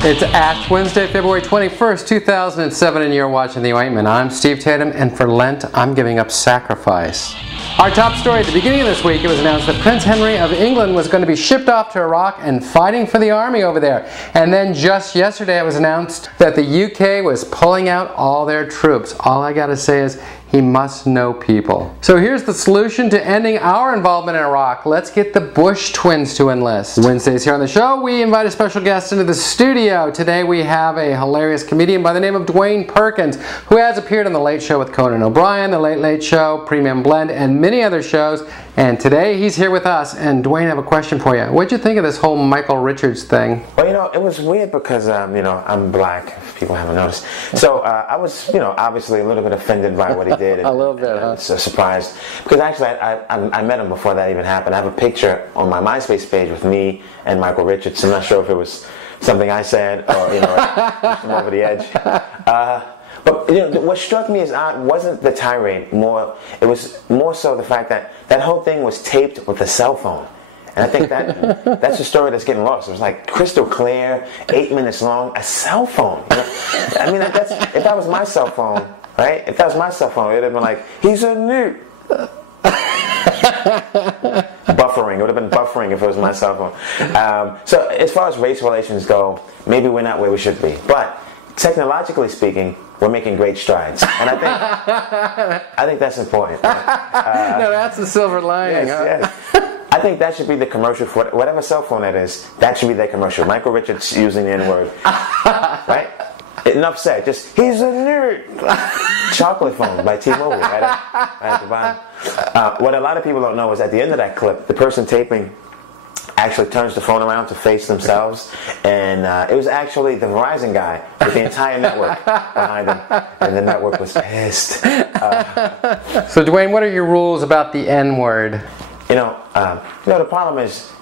It's Ash Wednesday, February 21st, 2007, and you're watching The Ointment. I'm Steve Tatum, and for Lent, I'm giving up sacrifice. Our top story at the beginning of this week, it was announced that Prince Henry of England was going to be shipped off to Iraq and fighting for the army over there. And then just yesterday, it was announced that the UK was pulling out all their troops. All I gotta say is, he must know people. So here's the solution to ending our involvement in Iraq. Let's get the Bush twins to enlist. Wednesdays here on the show, we invite a special guest into the studio. Today we have a hilarious comedian by the name of Dwayne Perkins, who has appeared on The Late Show with Conan O'Brien, The Late Late Show, Premium Blend, and many other shows. And today he's here with us. And Dwayne, I have a question for you. What'd you think of this whole Michael Richards thing? Well, you know, it was weird because, you know, I'm black, if people haven't noticed. So I was, you know, obviously a little bit offended by what he did. A little bit, huh? Surprised. Because actually, I met him before that even happened. I have a picture on my MySpace page with me and Michael Richards. I'm not sure if it was something I said or, you know, just from over the edge. But you know, what struck me is wasn't the tirade more. It was more so the fact that that whole thing was taped with a cell phone. And I think that's a story that's getting lost. It was like crystal clear, 8 minutes long, a cell phone. You know? I mean, if that was my cell phone, right? If that was my cell phone, it would have been like, he's a nude. Buffering. It would have been buffering if it was my cell phone. So as far as race relations go, maybe we're not where we should be. But technologically speaking, we're making great strides, and I think that's important. No, that's the silver lining. Yes, yes. I think that should be the commercial for whatever cell phone that is. That should be their commercial. Michael Richards using the N-word, right? Enough said. Just he's a nerd. Chocolate phone by T-Mobile, right at the bottom. What a lot of people don't know is at the end of that clip, the person taping actually turns the phone around to face themselves, and it was actually the Verizon guy with the entire network behind him, and the network was pissed. So Dwayne, what are your rules about the N-word? You know, the problem is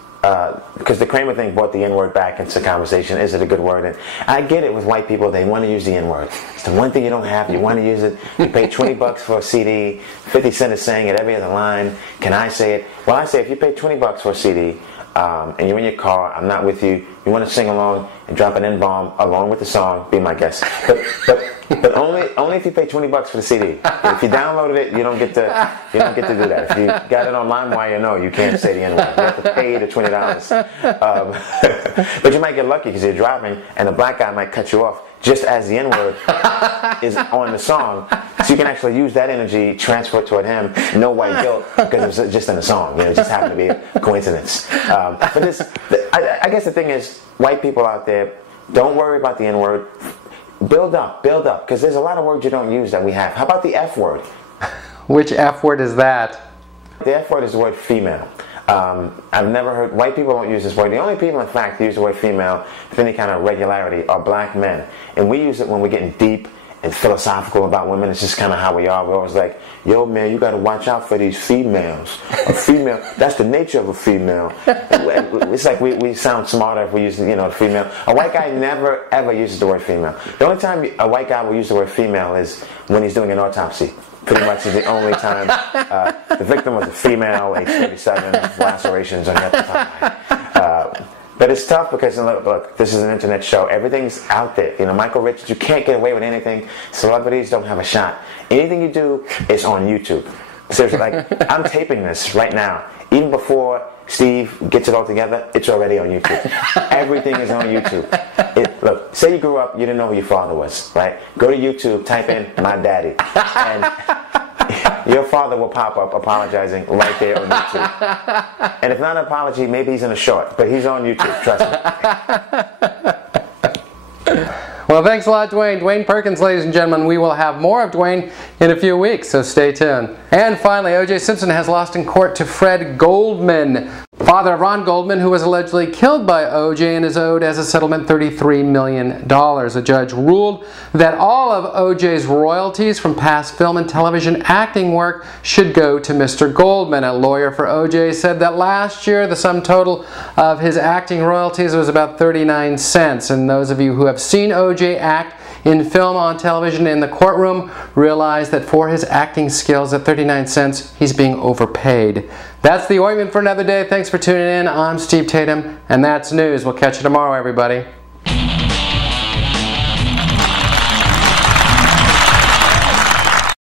because the Kramer thing brought the N-word back into conversation. Is it a good word? And I get it with white people; they want to use the N-word. It's the one thing you don't have. You want to use it. You pay $20 for a CD. 50 Cent is saying it every other line. Can I say it? Well, I say if you pay $20 for a CD. And you're in your car, I'm not with you, you want to sing along and drop an N-bomb along with the song, be my guest. But only if you pay $20 for the CD. If you downloaded it, you don't get to do that. If you got it on LimeWire, no, you can't say the N-word. You have to pay the $20. But you might get lucky because you're driving and the black guy might cut you off just as the N-word is on the song. So you can actually use that energy, transfer it toward him, no white guilt, because it was just in the song. You know, it just happened to be a coincidence. But I guess the thing is, white people out there, don't worry about the N-word. Build up, because there's a lot of words you don't use that we have. How about the F word? Which F word is that? The F word is the word female. I've never heard, white people don't use this word. The only people, in fact, who use the word female with any kind of regularity are black men. And we use it when we're getting deep and philosophical about women. It's just kind of how we are. We're always like, yo, man, you got to watch out for these females. A female, that's the nature of a female. It's like we sound smarter if we use, you know, female. A white guy never, ever uses the word female. The only time a white guy will use the word female is when he's doing an autopsy. Pretty much is the only time. The victim was a female, age 37, lacerations on the upper thigh. But it's tough because, look, this is an internet show. Everything's out there. You know, Michael Richards, you can't get away with anything. Celebrities don't have a shot. Anything you do is on YouTube. Seriously, like, I'm taping this right now. Even before Steve gets it all together, it's already on YouTube. Everything is on YouTube. Look, say you grew up, you didn't know who your father was, right? Go to YouTube, type in my daddy, and your father will pop up apologizing right there on YouTube. And if not an apology, maybe he's in a short, but he's on YouTube, trust me. Well, thanks a lot, Dwayne. Dwayne Perkins, ladies and gentlemen. We will have more of Dwayne in a few weeks, so stay tuned. And finally, O.J. Simpson has lost in court to Fred Goldman, father of Ron Goldman, who was allegedly killed by O.J. and is owed as a settlement $33 million. A judge ruled that all of O.J.'s royalties from past film and television acting work should go to Mr. Goldman. A lawyer for O.J. said that last year the sum total of his acting royalties was about 39 cents. And those of you who have seen O.J. act in film, on television, in the courtroom, realize that for his acting skills at 39 cents, he's being overpaid. That's The Ointment for another day. Thanks for tuning in. I'm Steve Tatum, and that's news. We'll catch you tomorrow, everybody.